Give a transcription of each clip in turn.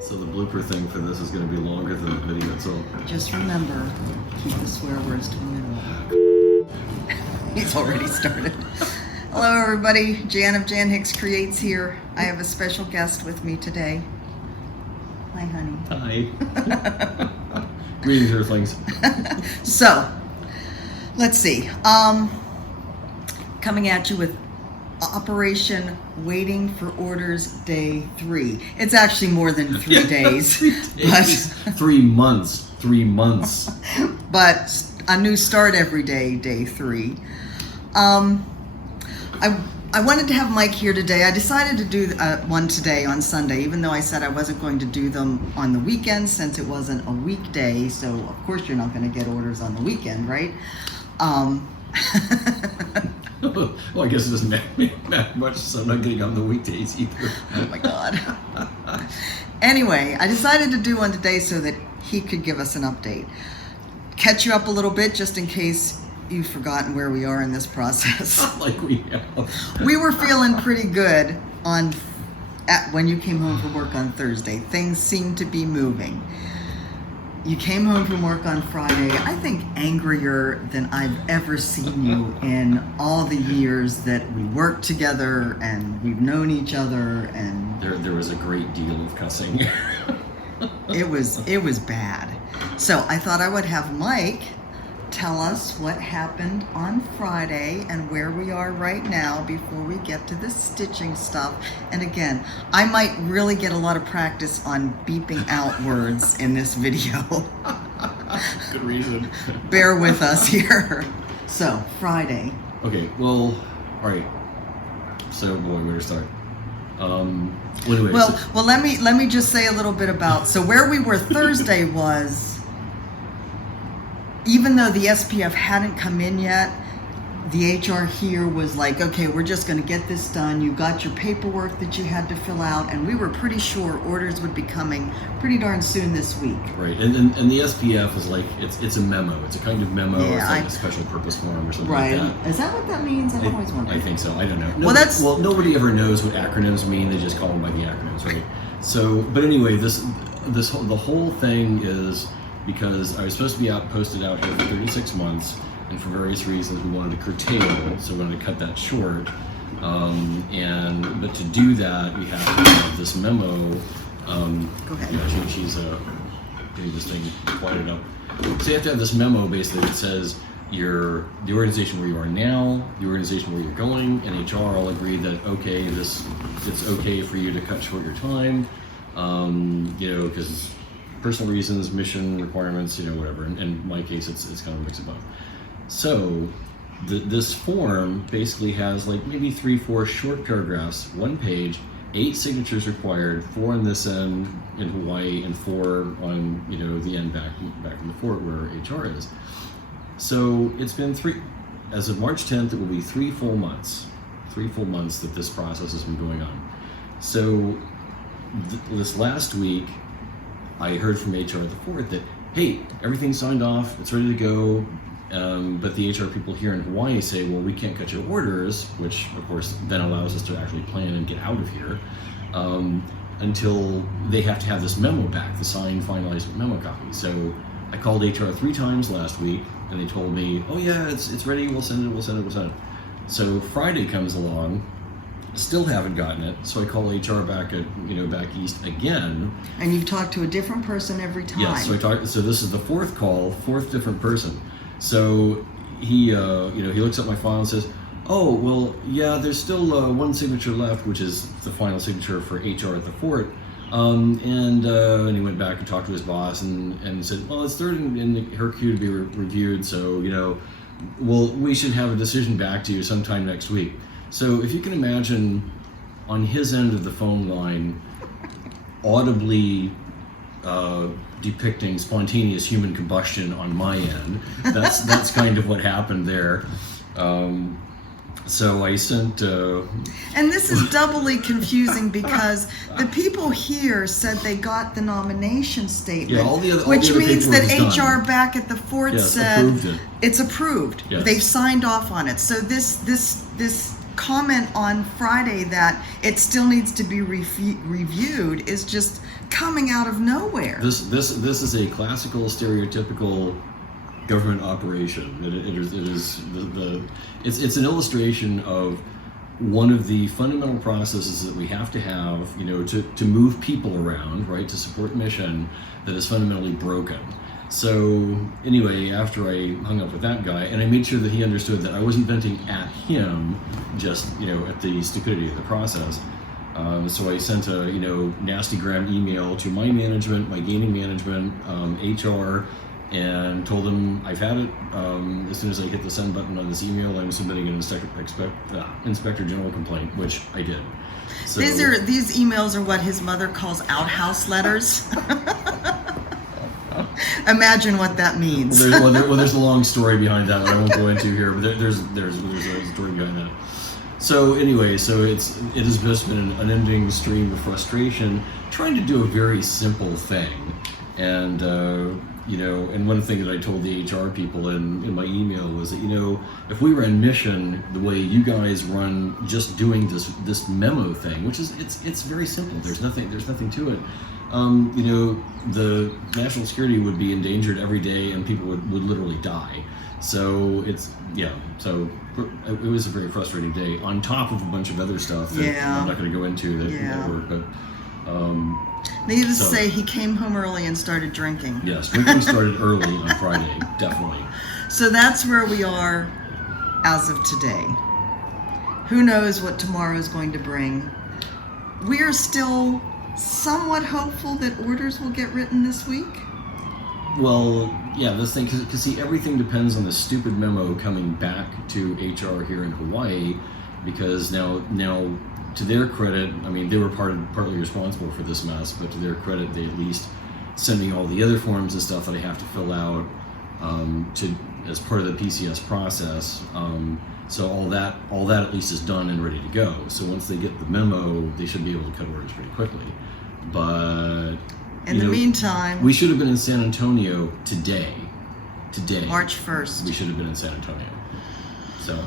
So the blooper thing for this is going to be longer than the video itself. Just remember, keep the swear words to a minimum. He's already started. Hello everybody, Jan of Jan Hicks Creates here. I have a special guest with me today. Hi honey. Hi. Greetings, Earthlings. So, let's see. Coming at you with Operation Waiting for Orders Day 3. It's actually more than 3 days. 3 days. 3 months. 3 months. But a new start every day, Day 3. I wanted to have Mike here today. I decided to do one today on Sunday, even though I said I wasn't going to do them on the weekend since it wasn't a weekday. So of course you're not going to get orders on the weekend, right? Well, I guess it doesn't matter much, so I'm not getting on the weekdays either. Oh my God. Anyway, I decided to do one today so that he could give us an update. Catch you up a little bit just in case you've forgotten where we are in this process. Like we have. We were feeling pretty good when you came home from work on Thursday. Things seemed to be moving. You came home from work on Friday, I think angrier than I've ever seen you in all the years that we worked together and we've known each other, and There was a great deal of cussing. it was bad. So I thought I would have Mike tell us what happened on Friday and where we are right now before we get to the stitching stuff. And again, I might really get a lot of practice on beeping out words in this video. Good reason. Bear with us here. So, Friday. Okay, well, all right. So, boy, where to start? Anyway, Well, let me just say a little bit about, so where we were Thursday was, even though the SPF hadn't come in yet, the HR here was like, okay, we're just going to get this done. You got your paperwork that you had to fill out, and we were pretty sure orders would be coming pretty darn soon this week. Right, and the SPF is like, it's a memo. It's a kind of memo. Yeah, it's like a special purpose form or something right. like that. Is that what that means? I've always wondered. I think so. I don't know. Well, nobody ever knows what acronyms mean. They just call them by the acronyms, right? So, but anyway, the whole thing is because I was supposed to be posted out here for 36 months, and for various reasons we wanted to curtail, so we wanted to cut that short. But to do that, we have to have this memo. Go ahead. Yeah, she's getting this thing quieted up. So you have to have this memo basically that says the organization where you are now, the organization where you're going, and HR all agree that okay, it's okay for you to cut short your time, because personal reasons, mission requirements, whatever. In my case, it's kind of a mix of both. So this form basically has like maybe 3-4 short paragraphs, 1 page, 8 signatures required, 4 on this end in Hawaii and 4 on the end back in the fort where HR is. So it's been as of March 10th, it will be 3 full months. 3 full months that this process has been going on. So this last week, I heard from HR at the fort that, hey, everything's signed off, it's ready to go, but the HR people here in Hawaii say, well, we can't cut your orders, which of course then allows us to actually plan and get out of here, until they have to have this memo back, the signed, finalized memo copy. So I called HR 3 times last week, and they told me, oh yeah, it's ready, we'll send it. So Friday comes along, still haven't gotten it, so I call HR back east again. And you've talked to a different person every time. Yeah, so this is the 4th call, 4th different person. So he looks at my file and says, oh, well, yeah, there's still 1 signature left, which is the final signature for HR at the fort. And he went back and talked to his boss and said, well, it's third in her queue to be reviewed, so, we should have a decision back to you sometime next week. So if you can imagine, on his end of the phone line, audibly depicting spontaneous human combustion on my end, that's kind of what happened there. So I sent... and this is doubly confusing because the people here said they got the nomination statement, which means that HR back at the fort said approved it. It's approved. Yes. They've signed off on it. So this comment on Friday that it still needs to be reviewed is just coming out of nowhere. This is a classical, stereotypical government operation. It's an illustration of one of the fundamental processes that we have to have, to move people around, right, to support mission, that is fundamentally broken. So anyway, after I hung up with that guy, and I made sure that he understood that I wasn't venting at him, just at the stupidity of the process. So I sent a nasty gram email to my management, my gaming management, HR, and told them I've had it. As soon as I hit the send button on this email, I'm submitting an inspector general complaint, which I did. So, these emails are what his mother calls outhouse letters. Imagine what that means. There's a long story behind that I won't go into here, but there's a story behind that. So anyway, it has just been an unending stream of frustration trying to do a very simple thing, and and one thing that I told the HR people in my email was that if we ran mission the way you guys run, just doing this memo thing, which is it's very simple. There's nothing to it. The national security would be endangered every day, and people would literally die. So it was a very frustrating day, on top of a bunch of other stuff that I'm not going to go into that work, but needless to say, he came home early and started drinking. Yes, drinking started early on Friday, definitely. So that's where we are as of today. Who knows what tomorrow is going to bring. We are still somewhat hopeful that orders will get written this week. Well, yeah, this thing, because see, everything depends on the stupid memo coming back to HR here in Hawaii, because now to their credit, I mean, they were partly responsible for this mess, but to their credit, they at least sent me all the other forms and stuff that I have to fill out as part of the PCS process. So all that at least is done and ready to go. So once they get the memo, they should be able to cut orders pretty quickly. But in the meantime, we should have been in San Antonio today. March 1st. We should have been in San Antonio. So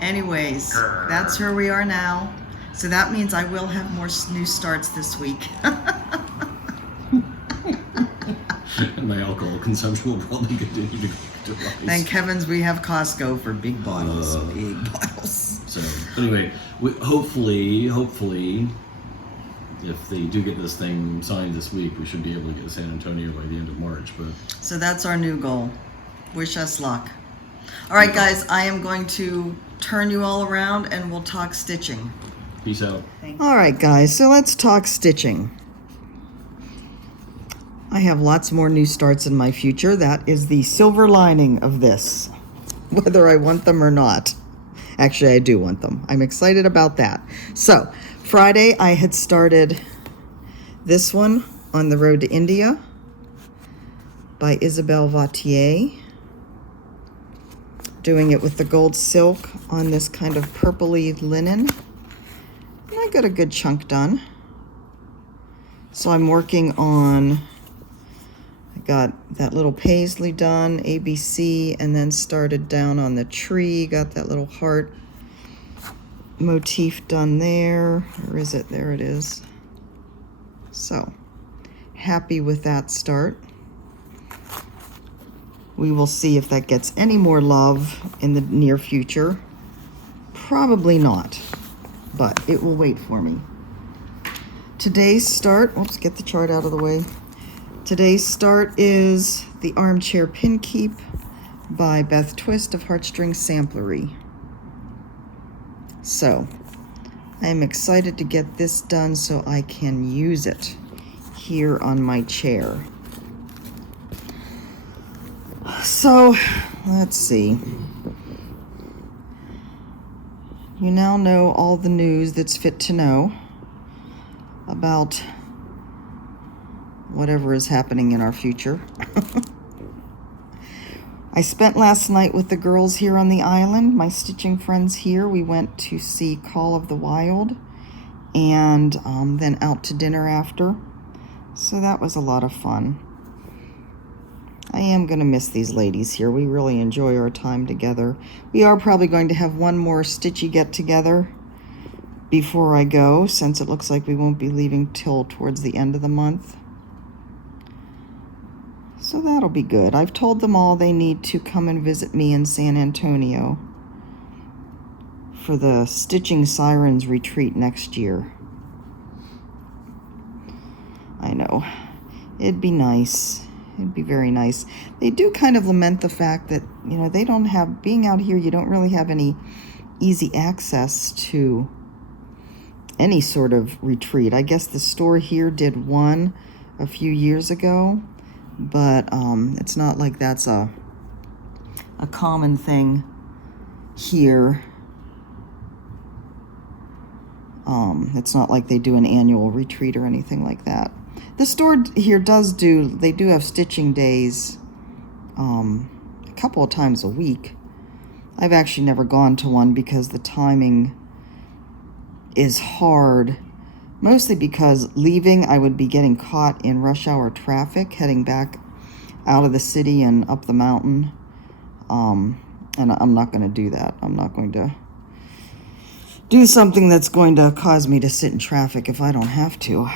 anyways, that's where we are now. So that means I will have more new starts this week. And my alcohol consumption will probably continue to rise. Thank heavens we have Costco for big bottles. Big bottles. So anyway, hopefully, if they do get this thing signed this week, we should be able to get to San Antonio by the end of March. But so that's our new goal. Wish us luck. All right, guys, I am going to turn you all around and we'll talk stitching. Peace out. All right, guys, so let's talk stitching. I have lots more new starts in my future. That is the silver lining of this, whether I want them or not. Actually, I do want them. I'm excited about that. So Friday, I had started this one, On the Road to India, by Isabelle Vautier. Doing it with the gold silk on this kind of purpley linen. And I got a good chunk done. So I'm working on, I got that little paisley done, ABC, and then started down on the tree, got that little heart motif done there. Where is it? There it is. So, happy with that start. We will see if that gets any more love in the near future. Probably not, but it will wait for me. Today's start, oops, get the chart out of the way. Today's start is The Armchair Pin Keep by Beth Twist of Heartstring Samplery. So, I am excited to get this done so I can use it here on my chair. So, let's see. You now know all the news that's fit to know about whatever is happening in our future. I spent last night with the girls here on the island, my stitching friends here. We went to see Call of the Wild and then out to dinner after. So that was a lot of fun. I am going to miss these ladies here. We really enjoy our time together. We are probably going to have one more stitchy get-together before I go, since it looks like we won't be leaving till towards the end of the month. So that'll be good. I've told them all they need to come and visit me in San Antonio for the Stitching Sirens retreat next year. I know. It'd be nice. It'd be very nice. They do kind of lament the fact that, you know, they don't have, being out here, you don't really have any easy access to any sort of retreat. I guess the store here did one a few years ago, but it's not like that's a common thing here. It's not like they do an annual retreat or anything like that. The store here they do have stitching days a couple of times a week. I've actually never gone to one because the timing is hard, mostly because leaving I would be getting caught in rush hour traffic heading back out of the city and up the mountain, and I'm not going to do that. I'm not going to do something that's going to cause me to sit in traffic if I don't have to.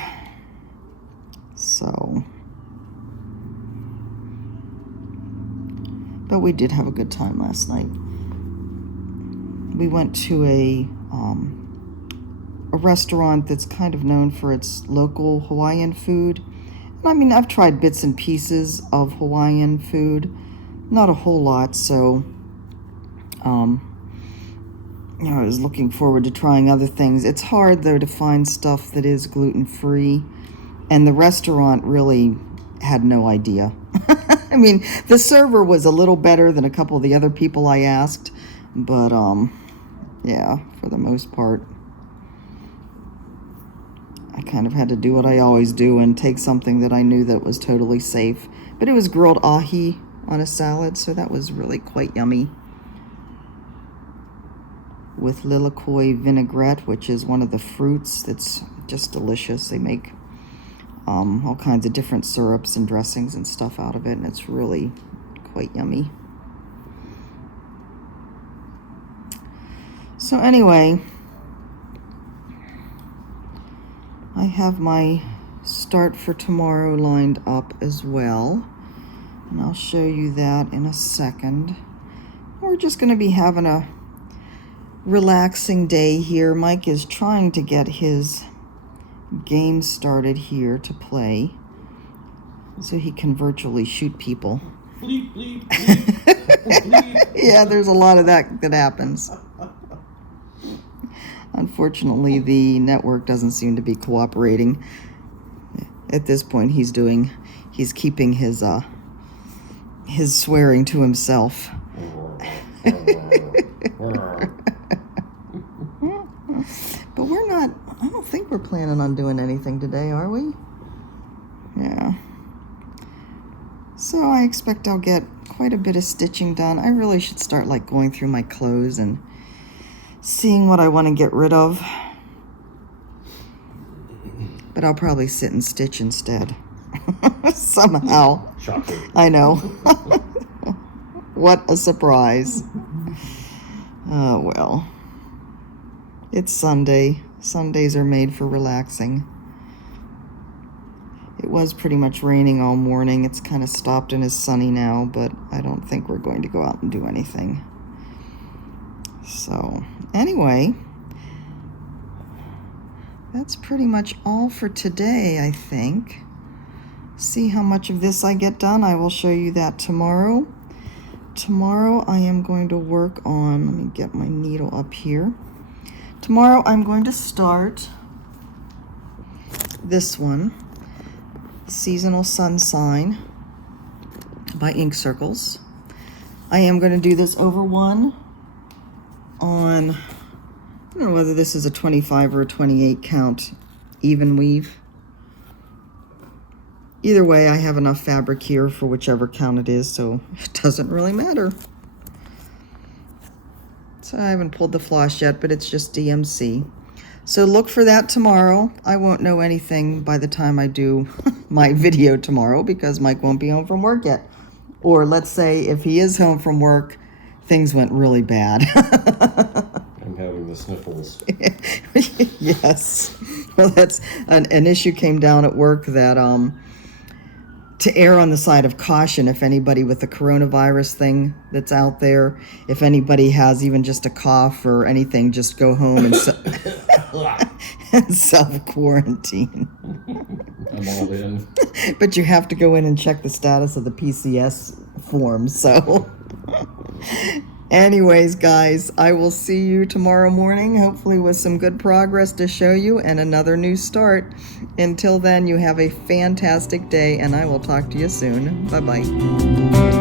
So, but we did have a good time last night. We went to a restaurant that's kind of known for its local Hawaiian food. And I mean, I've tried bits and pieces of Hawaiian food, not a whole lot, so you know, I was looking forward to trying other things. It's hard, though, to find stuff that is gluten-free, and the restaurant really had no idea. I mean, the server was a little better than a couple of the other people I asked, but yeah, for the most part, I kind of had to do what I always do and take something that I knew that was totally safe. But it was grilled ahi on a salad, so that was really quite yummy. With lilikoi vinaigrette, which is one of the fruits that's just delicious. They make all kinds of different syrups and dressings and stuff out of it, and it's really quite yummy. So anyway, I have my start for tomorrow lined up as well, and I'll show you that in a second. We're just going to be having a relaxing day here. Mike is trying to get his game started here to play so he can virtually shoot people. Bleep, bleep, bleep, bleep. Yeah, there's a lot of that happens. Unfortunately, the network doesn't seem to be cooperating. At this point, he's keeping his swearing to himself. But I don't think we're planning on doing anything today, are we? Yeah. So I expect I'll get quite a bit of stitching done. I really should start going through my clothes and seeing what I want to get rid of. But I'll probably sit and stitch instead. Somehow. Shocking. I know. What a surprise. Oh, well. It's Sunday. Sundays are made for relaxing. It was pretty much raining all morning. It's kind of stopped and is sunny now, but I don't think we're going to go out and do anything. So, anyway, that's pretty much all for today, I think. See how much of this I get done. I will show you that tomorrow. Tomorrow I am going to work on, let me get my needle up here. Tomorrow I'm going to start this one, Seasonal Sun Sign by Ink Circles. I am going to do this over one on, I don't know whether this is a 25 or a 28 count even weave. Either way, I have enough fabric here for whichever count it is, so it doesn't really matter. So I haven't pulled the floss yet, but it's just DMC. So look for that tomorrow. I won't know anything by the time I do my video tomorrow because Mike won't be home from work yet. Or let's say if he is home from work, things went really bad. I'm having the sniffles. Yes. Well, that's an issue came down at work that to err on the side of caution, if anybody with the coronavirus thing that's out there, if anybody has even just a cough or anything, just go home and and self-quarantine. I'm all in. But you have to go in and check the status of the PCS form, so... Anyways, guys, I will see you tomorrow morning, hopefully with some good progress to show you and another new start. Until then, you have a fantastic day, and I will talk to you soon. Bye-bye.